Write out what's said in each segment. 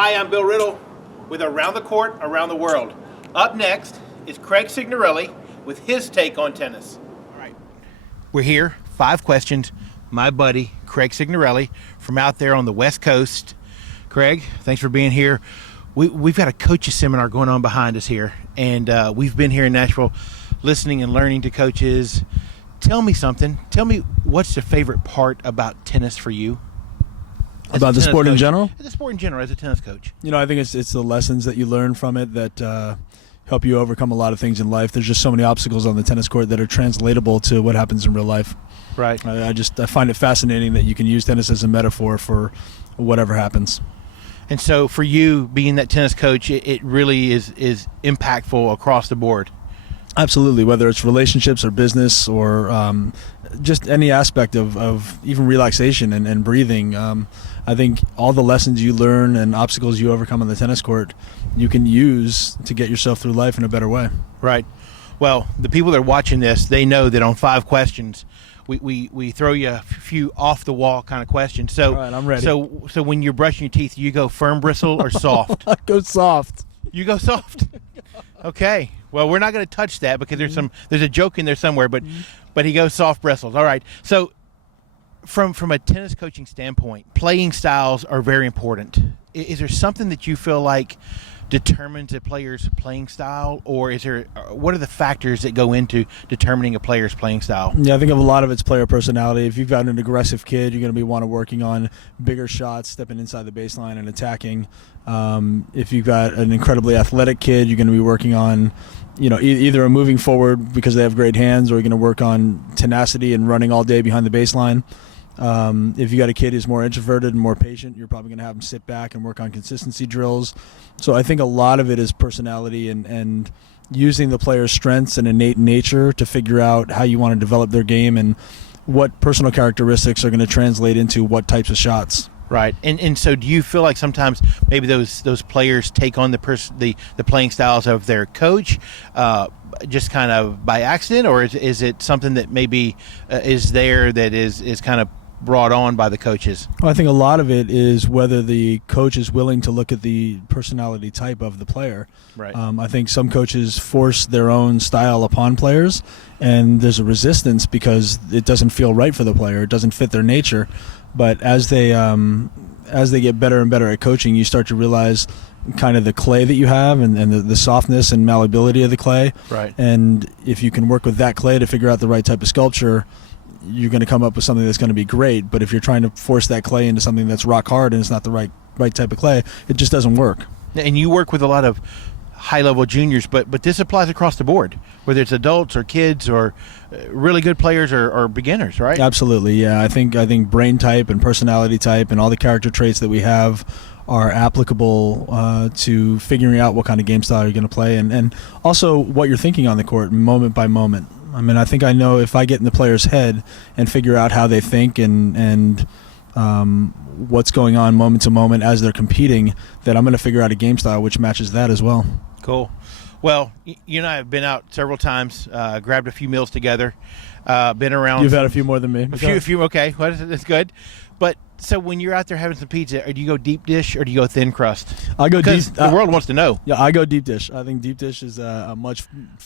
Hi, I'm Bill Riddle with Around the Court, Around the World. Up next is Craig Cignarelli with his take on tennis. All right, we're here, 5 questions. My buddy, Craig Cignarelli, from out there on the West Coast. Craig, thanks for being here. We've got a coaches seminar going on behind us here, and we've been here in Nashville listening and learning to coaches. Tell me something. Tell me what's the favorite part about tennis for you? About the sport in general? The sport in general, as a tennis coach. You know, I think it's the lessons that you learn from it that help you overcome a lot of things in life. There's just so many obstacles on the tennis court that are translatable to what happens in real life. Right. I find it fascinating that you can use tennis as a metaphor for whatever happens. And so for you, being that tennis coach, it really is impactful across the board. Absolutely, whether it's relationships or business or just any aspect of even relaxation and breathing. I think all the lessons you learn and obstacles you overcome on the tennis court, you can use to get yourself through life in a better way. Right. Well, the people that are watching this, they know that on 5 questions, we throw you a few off-the-wall kind of questions. So, all right, I'm ready. So when you're brushing your teeth, you go firm bristle or soft? I go soft. You go soft? Okay. Well, we're not going to touch that because there's a joke in there somewhere, but he goes soft bristles. All right. So from a tennis coaching standpoint, playing styles are very important. Is there something that you feel like determines a player's playing style, or what are the factors that go into determining a player's playing style? Yeah, I think of a lot of its player personality. If you've got an aggressive kid, you're going to be working on bigger shots, stepping inside the baseline and attacking. If you've got an incredibly athletic kid, you're going to be working on, either moving forward because they have great hands, or you're going to work on tenacity and running all day behind the baseline. If you got a kid who's more introverted and more patient, you're probably going to have them sit back and work on consistency drills. So I think a lot of it is personality and using the player's strengths and innate nature to figure out how you want to develop their game and what personal characteristics are going to translate into what types of shots. Right. And so do you feel like sometimes maybe those players take on the playing styles of their coach just kind of by accident, or is it something that maybe is there that is kind of brought on by the coaches? Well, I think a lot of it is whether the coach is willing to look at the personality type of the player. Right. I think some coaches force their own style upon players, and there's a resistance because it doesn't feel right for the player. It doesn't fit their nature. But as they get better and better at coaching, you start to realize kind of the clay that you have and the softness and malleability of the clay. Right. And if you can work with that clay to figure out the right type of sculpture, you're going to come up with something that's going to be great. But if you're trying to force that clay into something that's rock hard and it's not the right type of clay, it just doesn't work. And you work with a lot of high-level juniors, but this applies across the board, whether it's adults or kids or really good players or beginners, right? Absolutely, yeah. I think brain type and personality type and all the character traits that we have are applicable to figuring out what kind of game style you're going to play and also what you're thinking on the court moment by moment. I mean, I think I know if I get in the player's head and figure out how they think and what's going on moment to moment as they're competing, that I'm going to figure out a game style which matches that as well. Cool. Well, you and I have been out several times, grabbed a few meals together, been around. You've had a few more than me. A few. Okay, well, that's good. But so when you're out there having some pizza, do you go deep dish or do you go thin crust? I go deep. Because the world wants to know. Yeah, I go deep dish. I think deep dish is a much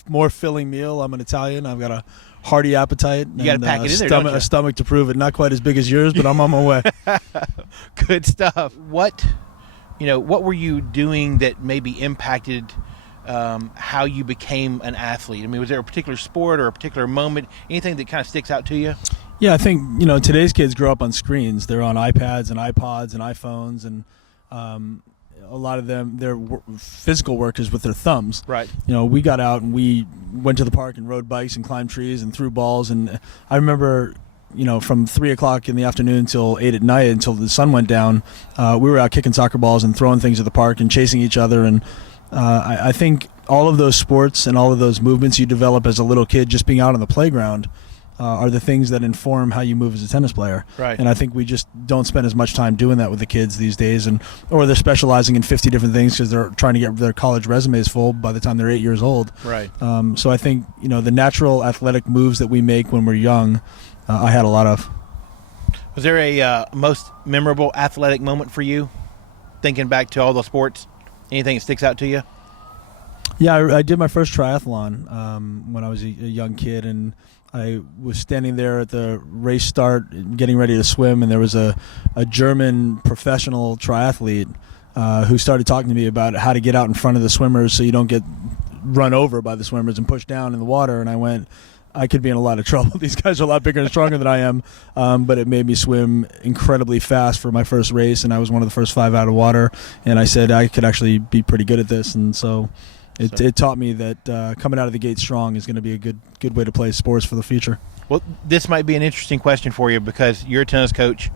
more filling meal. I'm an Italian. I've got a hearty appetite. You got to pack it in there, don't you? A stomach to prove it. Not quite as big as yours, but I'm on my way. Good stuff. What were you doing that maybe impacted how you became an athlete? I mean, was there a particular sport or a particular moment, anything that kind of sticks out to you? Yeah, I think, today's kids grow up on screens. They're on iPads and iPods and iPhones, and a lot of them, their physical work is with their thumbs. Right. We got out and we went to the park and rode bikes and climbed trees and threw balls. And I remember, from 3 o'clock in the afternoon till 8 at night until the sun went down, we were out kicking soccer balls and throwing things at the park and chasing each other. And I think all of those sports and all of those movements you develop as a little kid, just being out on the playground, are the things that inform how you move as a tennis player. Right. And I think we just don't spend as much time doing that with the kids these days, or they're specializing in 50 different things because they're trying to get their college resumes full by the time they're 8 years old. Right. So I think, the natural athletic moves that we make when we're young, I had a lot of. Was there a most memorable athletic moment for you? thinking back to all those sports? Anything that sticks out to you? Yeah, I did my first triathlon when I was a young kid, and I was standing there at the race start getting ready to swim, and there was a German professional triathlete who started talking to me about how to get out in front of the swimmers so you don't get run over by the swimmers and pushed down in the water. And I went, I could be in a lot of trouble. These guys are a lot bigger and stronger than I am, but it made me swim incredibly fast for my first race, and I was one of the first 5 out of water, and I said I could actually be pretty good at this. And so it taught me that coming out of the gate strong is going to be a good way to play sports for the future. Well, this might be an interesting question for you because you're a tennis coach.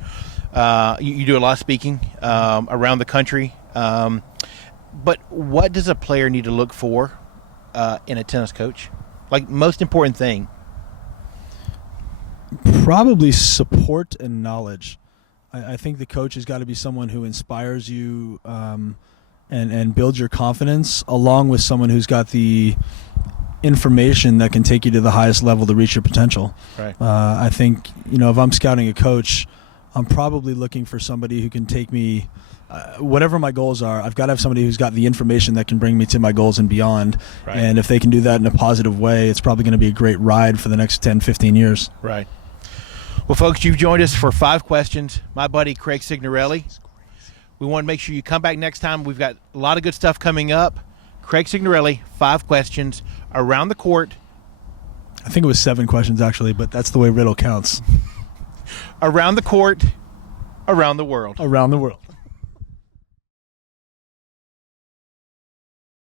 You do a lot of speaking around the country. But what does a player need to look for in a tennis coach? Like, most important thing? Probably support and knowledge. I think the coach has got to be someone who inspires you and builds your confidence, along with someone who's got the information that can take you to the highest level to reach your potential. Right. I think, if I'm scouting a coach, I'm probably looking for somebody who can take me whatever my goals are. I've got to have somebody who's got the information that can bring me to my goals and beyond. Right. And if they can do that in a positive way, it's probably going to be a great ride for the next 10, 15 years. Right. Well, folks, you've joined us for 5 questions. My buddy, Craig Cignarelli. We want to make sure you come back next time. We've got a lot of good stuff coming up. Craig Cignarelli, 5 questions around the court. I think it was 7 questions, actually, but that's the way Riddle counts. Around the court, around the world. Around the world.